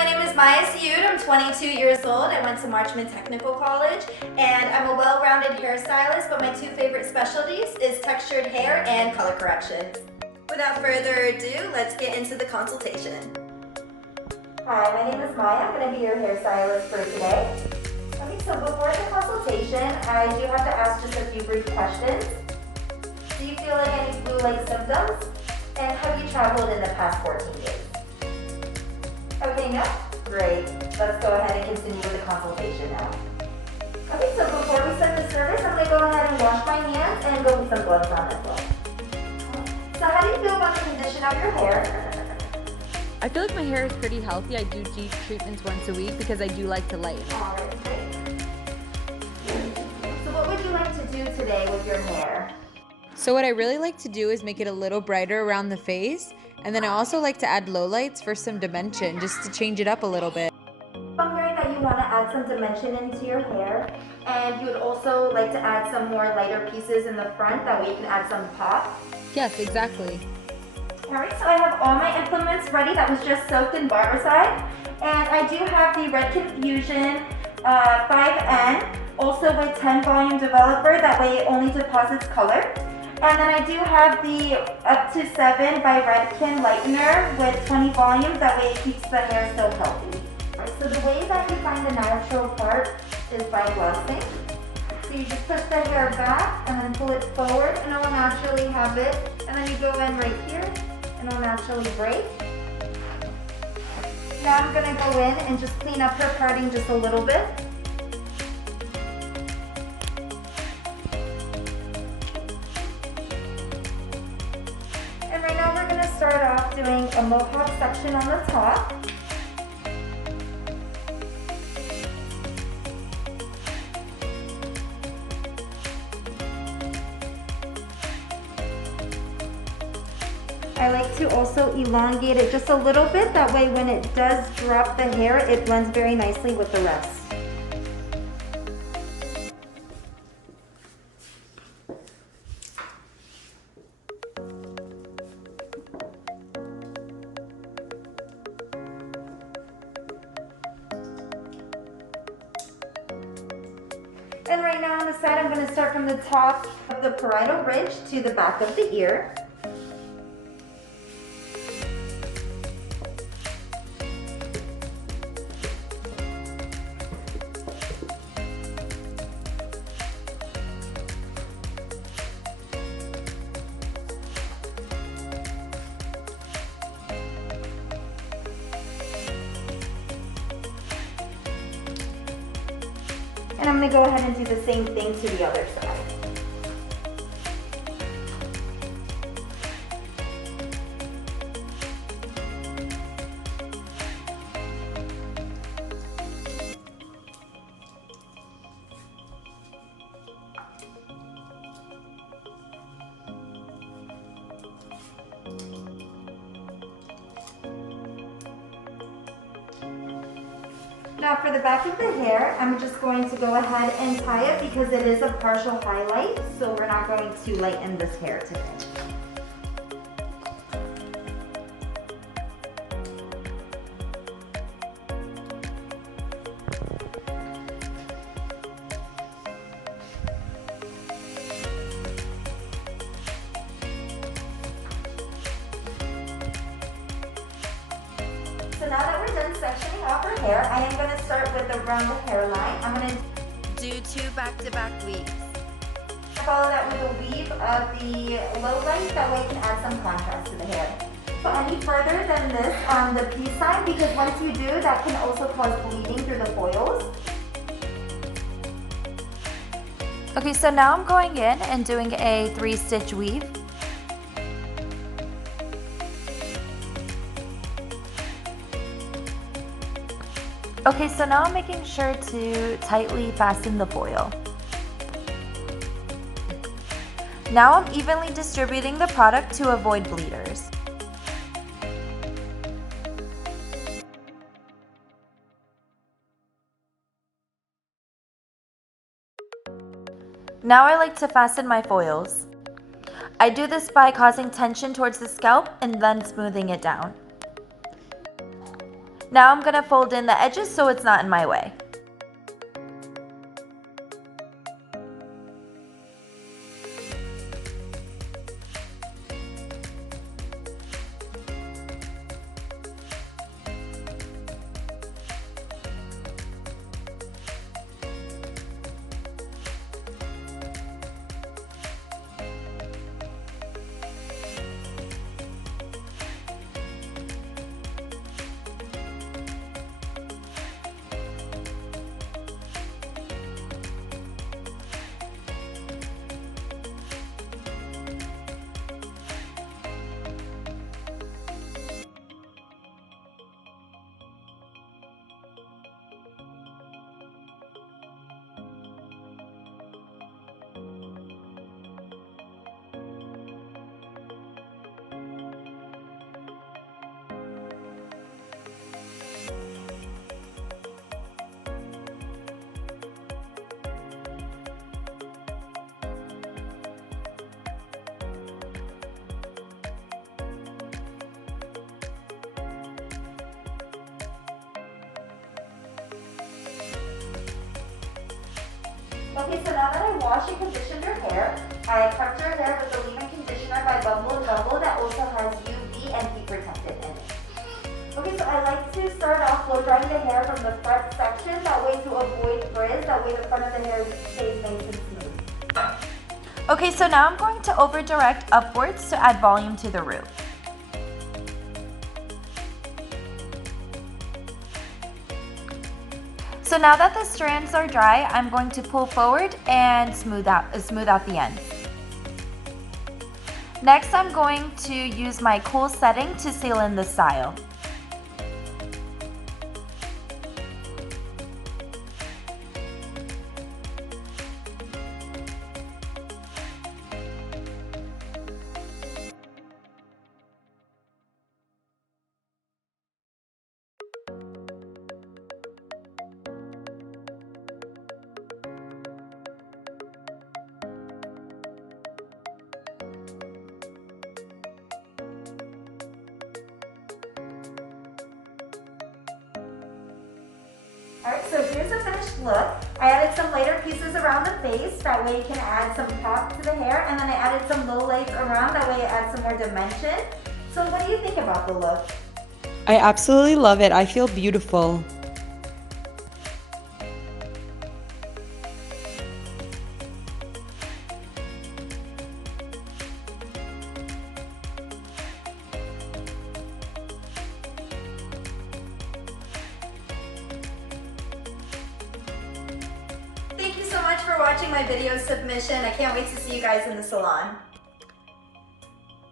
my name is Seoud. I'm 22 years old. I went to Marchman Technical College, and I'm a well-rounded hairstylist, but my two favorite specialties is textured hair and color corrections. Without further ado, let's get into the consultation. Hi, my name is Maya. I'm going to be your hairstylist for today. Okay, so before the consultation, I do have to ask just a few brief questions. Do you feel like any flu-like symptoms? And have you traveled in the past 14 days? Okay, no? Great. Let's go ahead and continue with the consultation now. Okay, so before we start the service, I'm going to go ahead and wash my hands and go with some gloves on as well. So how do you feel about the condition of your hair? I feel like my hair is pretty healthy. I do deep treatments once a week because I do like to lighten it. Alright, great. So what would you like to do today with your hair? So what I really like to do is make it a little brighter around the face, and then I also like to add lowlights for some dimension, just to change it up a little bit. I'm hearing that you want to add some dimension into your hair, and you would also like to add some more lighter pieces in the front, that way you can add some pop. Yes, exactly. Alright, so I have all my implements ready that was just soaked in Barbicide, and I do have the Redken Fusion 5N, also with 10 volume developer, that way it only deposits color. And then I do have the up to 7 by Redken lightener with 20 volumes, that way it keeps the hair still healthy. Right, so the way that you find the natural part is by glossing. So you just push the hair back and then pull it forward and it will naturally have it. And then you go in right here and it will naturally break. Now I'm going to go in and just clean up her parting just a little bit. And right now we're going to start off doing a mohawk section on the top. I like to also elongate it just a little bit, that way when it does drop the hair, it blends very nicely with the rest. And right now on the side, I'm going to start from the top of the parietal ridge to the back of the ear. And I'm going to go ahead and do the same thing to the other side. Now for the back of the hair, I'm just going to go ahead and tie it because it is a partial highlight, so we're not going to lighten this hair today. So now that we're done sectioning off her hair, I am going to start with around the hairline. I'm going to do 2 back-to-back weaves. Follow that with a weave of the low light, that way you can add some contrast to the hair. So any further than this on the peace sign, because once you do, that can also cause bleeding through the foils. Okay, so now I'm going in and doing a 3-stitch weave. Okay, so now I'm making sure to tightly fasten the foil. Now I'm evenly distributing the product to avoid bleeders. Now I like to fasten my foils. I do this by causing tension towards the scalp and then smoothing it down. Now I'm gonna fold in the edges so it's not in my way. Okay, so now that I washed and conditioned your hair, I prepped your hair with the leave-in conditioner by Bumble Gumbo that also has UV and heat protectant in it. Okay, so I like to start off blow drying the hair from the front section, that way to avoid frizz, that way the front of the hair stays nice and smooth. Okay, so now I'm going to over direct upwards to add volume to the root. So now that the strands are dry, I'm going to pull forward and smooth out the ends. Next, I'm going to use my cool setting to seal in the style. Alright, so here's the finished look. I added some lighter pieces around the face, that way you can add some pop to the hair, and then I added some low lights around, that way it adds some more dimension. So what do you think about the look? I absolutely love it. I feel beautiful. Thank you so much for watching my video submission. I can't wait to see you guys in the salon.